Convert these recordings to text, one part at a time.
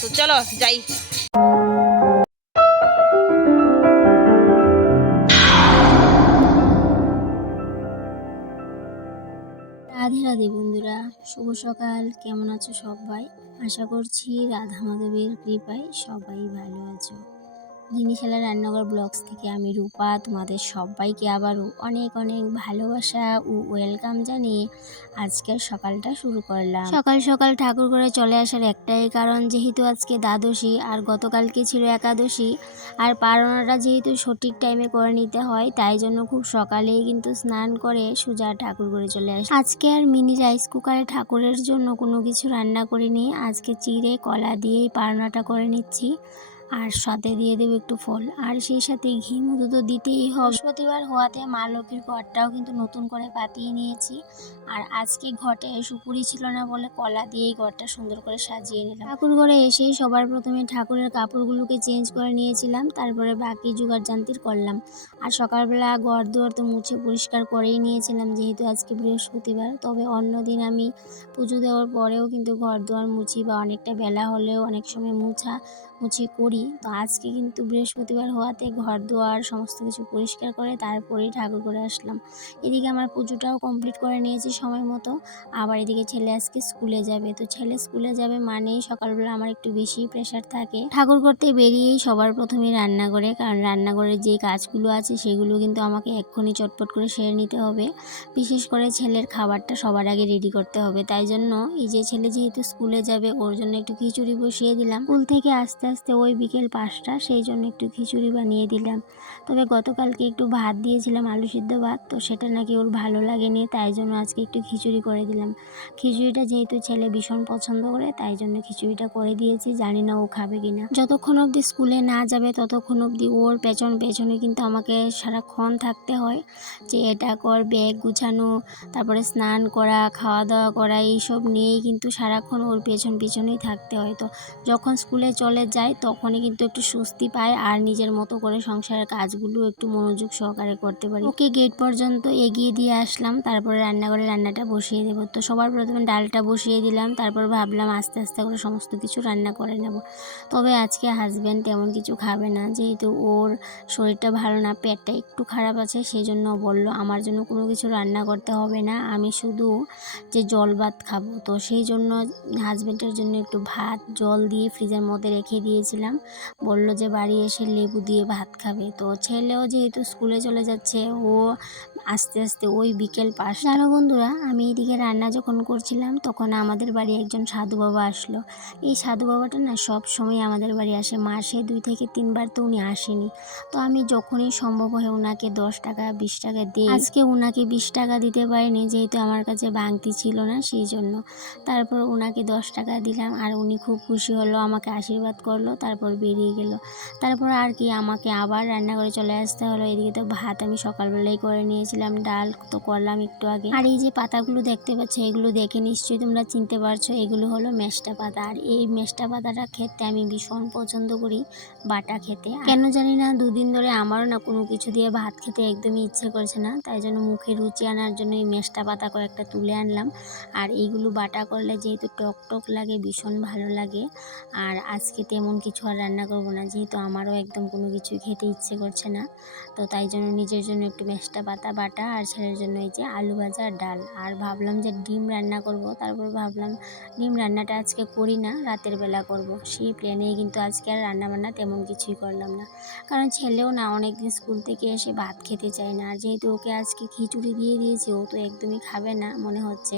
তো চলো যাই। রাধে রাধে বন্ধুরা, শুভ সকাল। কেমন আছো সবাই? আশা করছি রাধা মাধবের কৃপায় সবাই ভালো আছো। গিনিশালা রান্নাঘর ব্লগস থেকে আমি রূপা তোমাদের সবাইকে আবারও অনেক অনেক ভালোবাসা ও ওয়েলকাম জানিয়ে আজকের সকালটা শুরু করলাম। সকাল সকাল ঠাকুর ঘরে চলে আসার একটাই কারণ, যেহেতু আজকে দ্বাদশী আর গতকালকে ছিল একাদশী, আর পারনাটা যেহেতু সঠিক টাইমে করে নিতে হয়, তাই জন্য খুব সকালেই কিন্তু স্নান করে সোজা ঠাকুর ঘরে চলে আসি। আজকে আর মিনি রাইস কুকারে ঠাকুরের জন্য কোনো কিছু রান্না করিনি। আজকে চিড়ে কলা দিয়েই পারনাটা করে নিচ্ছি, আর সাথে দিয়ে দেবো একটু ফল, আর সেই সাথে ঘি মধু তো দিতেই হবে। বৃহস্পতিবার হওয়াতে মা লক্ষ্মীর ঘরটাও কিন্তু নতুন করে পাতিয়ে নিয়েছি, আর আজকে ঘটে সুপুরি ছিল না বলে কলা দিয়েই ঘরটা সুন্দর করে সাজিয়ে নিলাম। ঠাকুর ঘরে এসেই সবার প্রথমে ঠাকুরের কাপড়গুলোকে চেঞ্জ করে নিয়েছিলাম, তারপরে বাকি জোগাড় জান্তির করলাম। আর সকালবেলা ঘর দুয়ার তো মুছে পরিষ্কার করেই নিয়েছিলাম, যেহেতু আজকে বৃহস্পতিবার। তবে অন্যদিন আমি পুজো দেওয়ার পরেও কিন্তু ঘর দুয়ার মুছি, বা অনেকটা বেলা হলেও অনেক সময় মুছি করি। তো আজকে কিন্তু বৃহস্পতিবার হওয়াতে ঘর দুয়ার সমস্ত কিছু পরিষ্কার করে তারপরেই ঠাকুর করে আসলাম। এদিকে আমার পুজোটাও কমপ্লিট করে নিয়েছি সময় মতো। আবার এদিকে ছেলে আজকে স্কুলে যাবে, তো ছেলে স্কুলে যাবে মানেই সকালবেলা আমার একটু বেশি প্রেশার থাকে। ঠাকুর করতে বেরিয়েই সবার প্রথমে রান্না করে, কারণ রান্নাঘরের যে কাজগুলো আছে সেগুলো কিন্তু আমাকে এক্ষুনি চটপট করে সেরে নিতে হবে। বিশেষ করে ছেলের খাবারটা সবার আগে রেডি করতে হবে, তাই জন্য এই যে ছেলে যেহেতু স্কুলে যাবে ওর জন্য একটু খিচুড়ি বসিয়ে দিলাম। স্কুল থেকে আস্তে আস্তে ওই বিকেল 5টা, সেই জন্য একটু খিচুড়ি বানিয়ে দিলাম। তবে গতকালকে একটু ভাত দিয়েছিলাম, আলু সিদ্ধ ভাত, তো সেটা নাকি ওর ভালো লাগেনি, তাই জন্য আজকে একটু খিচুড়ি করে দিলাম। খিচুড়িটা যেহেতু ছেলে ভীষণ পছন্দ করে, তাই জন্য খিচুড়িটা করে দিয়েছি। জানি না ও খাবে কিনা। যতক্ষণ অবধি স্কুলে না যাবে ততক্ষণ অবধি ওর পেছনে কিন্তু আমাকে সারাক্ষণ থাকতে হয়, যে এটা কর, ব্যাগ গুছানো, তারপরে স্নান করা, খাওয়া দাওয়া করা, এইসব নিয়েই কিন্তু সারাক্ষণ ওর পিছনেই থাকতে হয়। তো যখন স্কুলে চলে যায় তখনই কিন্তু একটু স্বস্তি পায়, আর নিজের মতো করে সংসারের কাজগুলো একটু মনোযোগ সহকারে করতে পারি। ওকে গেট পর্যন্ত এগিয়ে দিয়ে আসলাম, তারপরে রান্নাঘরে রান্নাটা বসিয়ে দেবো। তো সবার প্রথমে ডালটা বসিয়ে দিলাম, তারপর ভাবলাম আস্তে আস্তে করে সমস্ত কিছু রান্না করে নেব। তবে আজকে হাজব্যান্ড তেমন কিছু খাবে না, যেহেতু ওর শরীরটা ভালো না, পেটটা একটু খারাপ আছে, সেই জন্য বলল আমার জন্য কোনো কিছু রান্না করতে হবে না, আমি শুধু যে জল ভাত খাবো। তো সেই জন্য হাজব্যান্ডের জন্য একটু ভাত জল দিয়ে ফ্রিজের মধ্যে রেখে দিয়েছিলাম। বলল যে বাড়ি এসে লেবু দিয়ে ভাত খাবে। তো ছেলেও যেহেতু স্কুলে চলে যাচ্ছে, ও আস্তে আস্তে ওই বিকেল 5টা। জানো বন্ধুরা, আমি এদিকে রান্না যখন করছিলাম তখন আমাদের বাড়ি একজন সাধু বাবা আসলো। এই সাধু বাবাটা না সব সময় আমাদের বাড়ি আসে, মাসে 2 থেকে 3 বার তো উনি আসেনি। তো আমি যখনই সম্ভব হয় ওনাকে 10 টাকা 20 টাকা দিই। আজকে ওনাকে 20 টাকা দিতে পারিনি, যেহেতু আমার কাছে ভাঙতি ছিল না, সেই জন্য। তারপর ওনাকে 10 টাকা দিলাম, আর উনি খুব খুশি হলো, আমাকে আশীর্বাদ করলো, তারপর বেরিয়ে গেল। তারপর আর কি, আমাকে আবার রান্না করে চলে আসতে হলো। এদিকে তো ভাত আমি সকালবেলায় করে নিয়েছিলাম, ডাল তো করলাম একটু আগে। আর এই যে পাতাগুলো দেখতে পাচ্ছ, এগুলো দেখে নিশ্চয়ই তোমরা চিনতে পারছো, এগুলো হলো মেষ্টা পাতা। আর এই মেষ্টা পাতাটা খেতে আমি ভীষণ পছন্দ করি, বাটা খেতে। কেন জানি না 2 দিন ধরে আমারও না কোনো কিছু দিয়ে ভাত খেতে একদমই ইচ্ছে করছে না, তাই জন্য মুখে রুচি আনার জন্য এই মেষ্টা পাতা কয়েকটা তুলে আনলাম। আর এইগুলো বাটা করলে যেহেতু টক টক লাগে, ভীষণ ভালো লাগে। আর আজকে তেমন কিছু আর রান্না করব না, যেহেতু আমারও একদম কোনো কিছুই খেতে ইচ্ছে করছে না। তো তাই জন্য নিজের জন্য একটু মেষ্টা পাতা বাটা, আর ছেলের জন্য এই যে আলু ভাজা আর ডাল। আর ভাবলাম যে ডিম রান্না করব, তারপর ভাবলাম ডিম রান্নাটা আজকে করি না, রাতের বেলা করব। সেই প্ল্যানেই কিন্তু আজকে আর রান্নাবান্না তেমন কিছুই করলাম না, কারণ ছেলেও না অনেকদিন স্কুল থেকে এসে ভাত খেতে চায় না। আর যেহেতু ওকে আজকে খিচুড়ি দিয়ে দিয়েছি, ও তো একদমই খাবে না মনে হচ্ছে।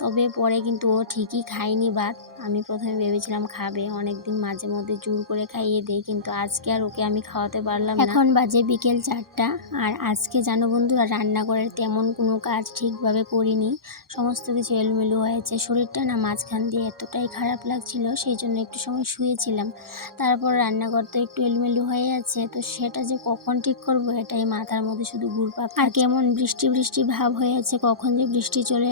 তবে পরে কিন্তু ও ঠিকই খায়নি ভাত। আমি প্রথমে ভেবেছিলাম খাবে, অনেকদিন মাঝে মধ্যে জোর করে খাইয়ে দেই, কিন্তু আজকে আর ওকে আমি খাওয়াতে পারলাম না। এখন বাজে বিকেল 4টা, আর আজকে জানো বন্ধুরা, রান্নাঘরের তেমন কোনো কাজ ঠিকভাবে করিনি, সমস্ত কিছু এলোমেলো হয়েছে। শরীরটা না মাঝখান দিয়ে এতটাই খারাপ লাগছিল, সেই জন্য একটু সময় শুয়েছিলাম। তারপর রান্নাঘর তো একটু এলোমেলো হয়ে আছে, তো সেটা যে কখন ঠিক করব এটাই মাথার মধ্যে শুধু ঘুরপাক। আর কেমন বৃষ্টি বৃষ্টি ভাব হয়ে আছে, কখন যে বৃষ্টি চলে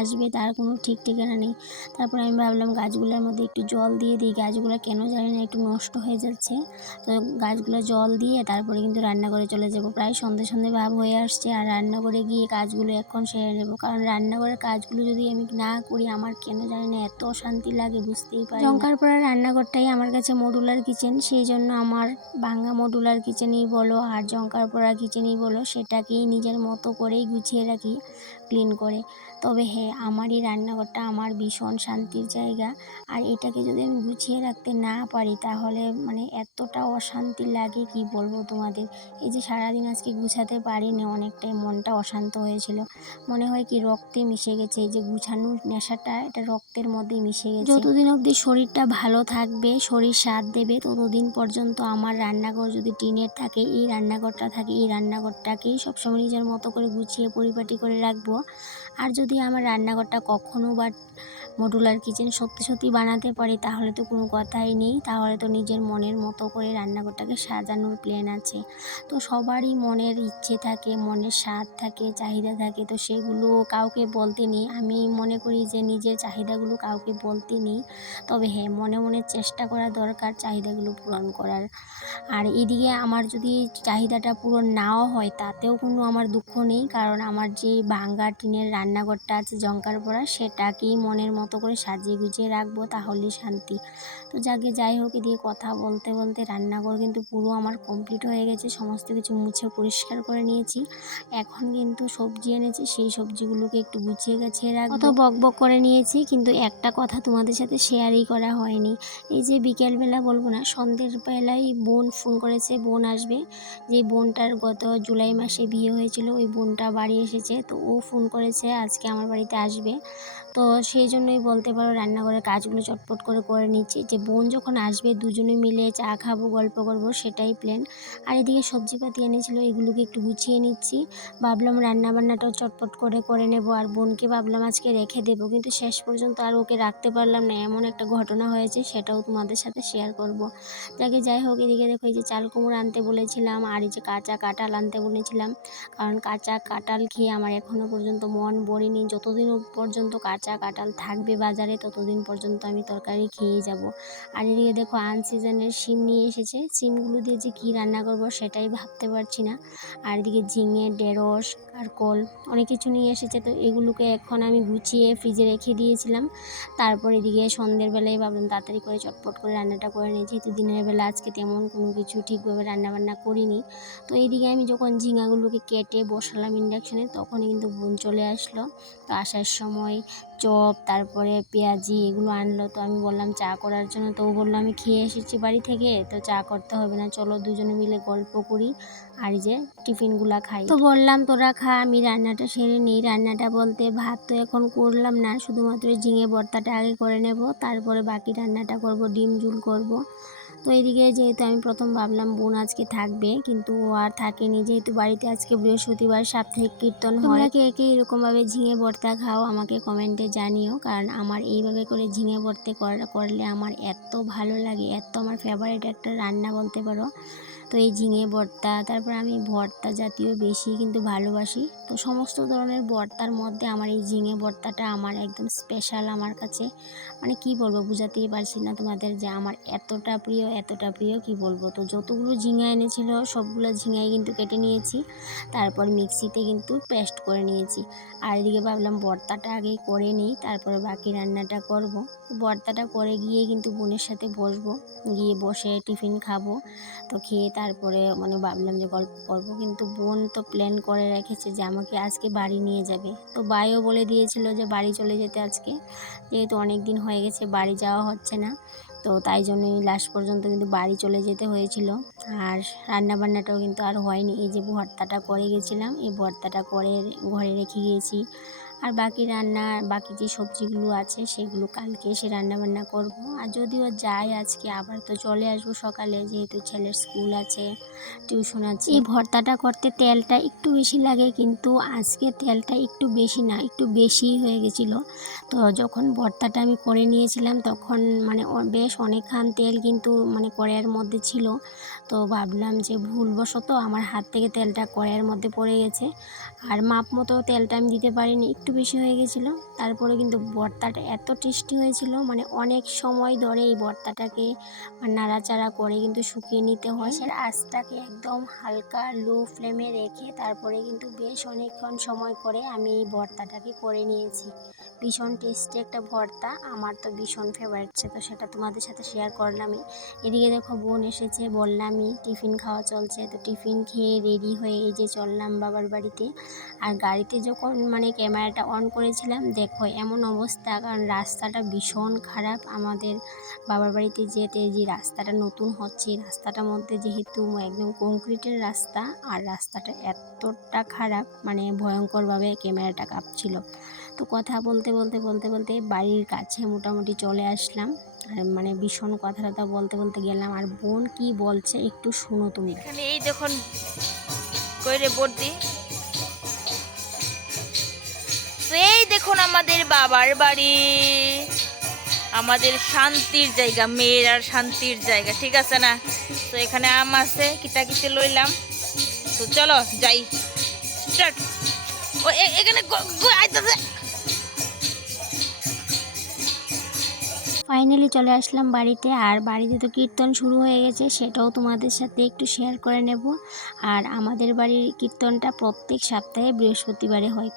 আসবে তার কোনো ঠিক ঠিকানা নেই। তারপর আমি ভাবলাম গাছগুলোর মধ্যে একটু জল দিয়ে দিই। গাছগুলো কেন জানি না একটু নষ্ট হয়ে যাচ্ছে। তো গাছগুলো জল দিয়ে তারপরে কিন্তু রান্নাঘরে চলে যাব। প্রায় সন্ধে সন্ধে ভাব হয়ে আসছে, আর রান্নাঘরে গিয়ে কাজগুলো এখন সেরে নেব, কারণ রান্নাঘরের কাজগুলো যদি আমি না করি আমার কেন জানি না এত অশান্তি লাগে বুঝতেই পারি। জঙ্কারপাড়া রান্নাঘরটাই আমার কাছে মডুলার কিচেন, সেই জন্য আমার ভাঙা মডুলার কিচেনেই বলো আর জঙ্কারপাড়া কিচেনেই বলো, সেটাকেই নিজের মতো করেই গুছিয়ে রাখি ক্লিন করে। তবে হ্যাঁ, আমার এই রান্নাঘরটা আমার ভীষণ শান্তির জায়গা, আর এটাকে যদি আমি গুছিয়ে রাখতে না পারি তাহলে মানে এতটা অশান্তি লাগে কি বলবো তোমাদের। এই যে সারাদিন আজকে গুছাতে পারিনি, অনেকটাই মনটা অশান্ত হয়েছিল, মনে হয় কি রক্তে মিশে গেছে, এই যে গুছানোর নেশাটা এটা রক্তের মধ্যে মিশে গেছে। যতদিন অবধি শরীরটা ভালো থাকবে, শরীর সাথ দেবে, ততদিন পর্যন্ত আমার রান্নাঘর যদি টিনের থাকে, এই রান্নাঘরটা থাকে, এই রান্নাঘরটাকেই সবসময় নিজের মতো করে গুছিয়ে পরিপাটি করে রাখবো। আর যদি আমার রান্নাঘরটা কখনো বা মডুলার কিচেন সত্যি সত্যি বানাতে পারি তাহলে তো কোনো কথাই নেই, তাহলে তো নিজের মনের মতো করে রান্নাঘরটাকে সাজানোর প্ল্যান আছে। তো সবারই মনের ইচ্ছে থাকে, মনের স্বাদ থাকে, চাহিদা থাকে, তো সেগুলো কাউকে বলতে নেই। আমি মনে করি যে নিজের চাহিদাগুলো কাউকে বলতে নেই, তবে হ্যাঁ মনে মনে চেষ্টা করা দরকার চাহিদাগুলো পূরণ করার। আর এদিকে আমার যদি চাহিদাটা পূরণ নাও হয় তাতেও কোনো আমার দুঃখ নেই, কারণ আমার যে ভাঙ্গা টিনের রান্নাঘরটা আছে জঙ্কারপাড়া, সেটাকেই মনের মতো করে সাজিয়ে গুছিয়ে রাখবো, তাহলেই শান্তি। তো যাই হোক, এদিকে কথা বলতে বলতে রান্নাঘর কিন্তু পুরো আমার কমপ্লিট হয়ে গেছে, সমস্ত কিছু মুছে পরিষ্কার করে নিয়েছি। এখন কিন্তু সবজি এনেছি, সেই সবজিগুলোকে একটু গুছিয়ে গাছিয়ে রাখবো। কত বকবক করে নিয়েছি, কিন্তু একটা কথা তোমাদের সাথে শেয়ারই করা হয়নি। এই যে বিকেলবেলা বলবো না, সন্ধ্যের বেলায় বোন ফোন করেছে, বোন আসবে, যে বোনটার গত জুলাই মাসে বিয়ে হয়েছিল, ওই বোনটা বাড়ি এসেছে, তো ও ফোন করেছে আজকে আমার বাড়িতে আসবে। তো সেই জন্যই বলতে পারো রান্নাঘরের কাজগুলো চটপট করে করে নিচ্ছি, যে বোন যখন আসবে দুজনে মিলে চা খাবো, গল্প করব, সেটাই প্ল্যান। আর এদিকে সবজিপাতি এনেছিল, এগুলোকে একটু গুছিয়ে নিচ্ছি। ভাবলাম রান্নাবান্নাটাও চটপট করে করে নেব, আর বোনকে ভাবলাম আজকে রেখে দেবো, কিন্তু শেষ পর্যন্ত আর ওকে রাখতে পারলাম না, এমন একটা ঘটনা হয়েছে, সেটাও তোমাদের সাথে শেয়ার করব। যাই হোক, এদিকে দেখো এই যে চাল কুমড়ো আনতে বলেছিলাম, আর এই যে কাঁচা কাঁঠাল আনতে বলেছিলাম, কারণ কাঁচা কাঁঠাল খেয়ে আমার এখনও পর্যন্ত মন ভরেনি। যতদিন পর্যন্ত কাঁচা কাঁঠাল থাকবে বাজারে ততদিন পর্যন্ত আমি তরকারি খেয়েই যাব। আর এদিকে দেখো আনসিজনের শিম নিয়ে এসেছে, শিমগুলো দিয়ে যে কী রান্না করব সেটাই ভাবতে পারছি না। আর এদিকে ঝিঙে, ঢেঁড়স, কারকল অনেক কিছু নিয়ে এসেছে, তো এগুলোকে এখন আমি গুছিয়ে ফ্রিজে রেখে দিয়েছিলাম। তারপর এদিকে সন্ধ্যের বেলায় ভাবলাম তাড়াতাড়ি করে চটপট করে রান্নাটা করে নিই, যেহেতু দিনের বেলা আজকে তেমন কোনো কিছু ঠিকভাবে রান্নাবান্না করিনি। তো এইদিকে আমি যখন ঝিঙাগুলোকে কেটে বসালাম ইন্ডাকশানে, তখনই কিন্তু বোন চলে আসলো। তো আসার সময় চপ, তারপরে পেঁয়াজি এগুলো আনলো, তো আমি বললাম চা করার জন্য, তো ও বললো আমি খেয়ে এসেছি বাড়ি থেকে, তো চা করতে হবে না, চলো দুজনে মিলে গল্প করি আর এই যে টিফিনগুলা খাই। তো বললাম তোরা খা, আমি রান্নাটা সেরে নিই। রান্নাটা বলতে ভাত তো এখন করলাম না, শুধুমাত্র ঝিঙে ভর্তাটা আগে করে নেব, তারপরে বাকি রান্নাটা করব, ডিম ঝুল করব। তো এইদিকে যেহেতু আমি প্রথম ভাবলাম বোন আজকে থাকবে, কিন্তু ও আর থাকেনি, যেহেতু বাড়িতে আজকে বৃহস্পতিবার সাপ্তাহিক কীর্তন হয়। তোমরা কে কে এরকমভাবে ঝিঙে ভর্তা খাও আমাকে কমেন্টে জানিও, কারণ আমার এইভাবে করে ঝিঙে ভর্তা করলে আমার এত ভালো লাগে, এত আমার ফেভারিট একটা রান্না বলতে পারো। তো এই ঝিঙে ভর্তা, তারপর আমি ভর্তা জাতীয় বেশি কিন্তু ভালোবাসি, তো সমস্ত ধরনের ভর্তার মধ্যে আমার এই ঝিঙে ভর্তাটা আমার একদম স্পেশাল আমার কাছে। মানে কি বলবো, বুঝাতেই পারছি না তোমাদের যে আমার এতটা প্রিয়, এতটা প্রিয় কি বলবো। তো যতগুলো ঝিঙা এনেছিল সবগুলো ঝিঙাই কিন্তু কেটে নিয়েছি, তারপর মিক্সিতে কিন্তু পেস্ট করে নিয়েছি। আর এদিকে ভাবলাম ভর্তাটা আগে করে নিই, তারপরে বাকি রান্নাটা করব। তো ভর্তাটা করে গিয়ে কিন্তু বোনের সাথে বসবো, গিয়ে বসে টিফিন খাবো। তো খেয়ে তারপরে মানে ভাবলাম যে গল্প করবো, কিন্তু বোন তো প্ল্যান করে রেখেছে যে আমাকে আজকে বাড়ি নিয়ে যাবে। তো ভাইও বলে দিয়েছিল যে বাড়ি চলে যেতে আজকে, যেহেতু অনেক দিন হয়ে গেছে বাড়ি যাওয়া হচ্ছে না, তো তাই জন্যই লাস্ট পর্যন্ত কিন্তু বাড়ি চলে যেতে হয়েছিল। আর রান্নাবান্নাটাও কিন্তু আর হয়নি, এই যে ভর্তাটা করে গেছিলাম, এই ভর্তাটা করে ঘরে রেখে গিয়েছি। আর বাকি যে সবজিগুলো আছে সেগুলো কালকে এসে রান্নাবান্না করব। আর যদিও যাই আজকে আবার তো চলে আসবো সকালে, যেহেতু ছেলের স্কুল আছে, টিউশন আছে। এই ভর্তাটা করতে তেলটা একটু বেশি লাগে, কিন্তু আজকে তেলটা একটু বেশি না, একটু বেশিই হয়ে গেছিলো। তো যখন ভর্তাটা আমি করে নিয়েছিলাম তখন মানে বেশ অনেকখান তেল কিন্তু মানে কড়াইয়ের মধ্যে ছিল। তো তো ভাবলাম যে ভুলবশত আমার হাত থেকে তেলটা কড়াইয়ের মধ্যে পড়ে গেছে, আর মাপ মতো তেলটা আমি দিতে পারিনি, একটু বেশি হয়ে গেছিলো। তারপরে কিন্তু ভর্তাটা এত টেস্টি হয়েছিল, মানে অনেক সময় ধরে এই ভর্তাটাকে নাড়াচাড়া করে কিন্তু শুকিয়ে নিতে হয়। গ্যাসের আঁচটাকে একদম হালকা লো ফ্লেমে রেখে তারপরে কিন্তু বেশ অনেকক্ষণ সময় করে আমি এই ভর্তাটাকে করে নিয়েছি। ভীষণ টেস্টি একটা ভর্তা, আমার তো ভীষণ ফেভারিট, তো সেটা তোমাদের সাথে শেয়ার করলামই। এদিকে দেখো বোন এসেছে, বললামই টিফিন খাওয়া চলছে, তো টিফিন খেয়ে রেডি হয়ে এই যে চললাম বাবার বাড়িতে। আর গাড়িতে যখন ক্যামেরাটা অন করেছিলাম, দেখো এমন অবস্থা, কারণ রাস্তাটা ভীষণ খারাপ আমাদের বাবার বাড়িতে যেতে। যে রাস্তাটা নতুন হচ্ছে, রাস্তাটার মধ্যে যেহেতু একদম কংক্রিটের রাস্তা, আর রাস্তাটা এতটা খারাপ, ভয়ঙ্করভাবে ক্যামেরাটা কাঁপছিল। তো কথা বলতে বলতে বলতে বলতে বাড়ির কাছে মোটামুটি চলে আসলাম, আর ভীষণ কথা বলতে বলতে গেলাম। আর বোন কি বলছে একটু শুনো তুমি। এখানে এই দেখুন কইরে বর্দি, এই দেখুন আমাদের বাবার বাড়ি, আমাদের শান্তির জায়গা, মেয়ের আর শান্তির জায়গা, ঠিক আছে না? তো এখানে আম আছে, কিতা কিতে লইলাম। তো চলো যাই, স্টার্ট। ও এখানে আইতাছে। ফাইনালি চলে আসলাম বাড়িতে, আর বাড়িতে তো কীর্তন শুরু হয়ে গেছে, সেটাও তোমাদের সাথে একটু শেয়ার করে নেব। আর আমাদের বাড়ির কীর্তনটা প্রত্যেক সপ্তাহে বৃহস্পতিবারে হয়।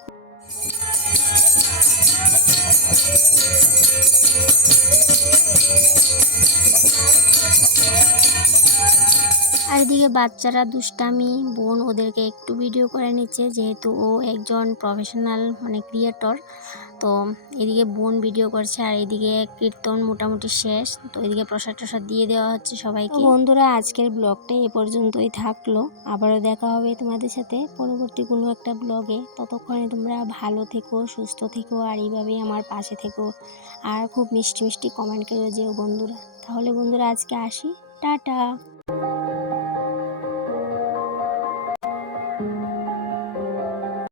আর এদিকে বাচ্চারা দুষ্টামি, বোন ওদেরকে একটু ভিডিও করে নিচ্ছে, যেহেতু ও একজন প্রফেশনাল ক্রিয়েটর। তো এদিকে বোন ভিডিও করছে, আর এদিকে কীর্তন মোটামুটি শেষ। তো এদিকে প্রসাদ টসাদ দিয়ে দেওয়া হচ্ছে সবাইকে। বন্ধুরা, আজকের ব্লগটা এ পর্যন্তই থাকলো, আবারও দেখা হবে তোমাদের সাথে পরবর্তী কোনো একটা ব্লগে। ততক্ষণে তোমরা ভালো থেকো, সুস্থ থেকো, আর এইভাবেই আমার পাশে থেকো, আর খুব মিষ্টি মিষ্টি কমেন্ট করে যেও বন্ধুরা। তাহলে বন্ধুরা আজকে আসি, টাটা।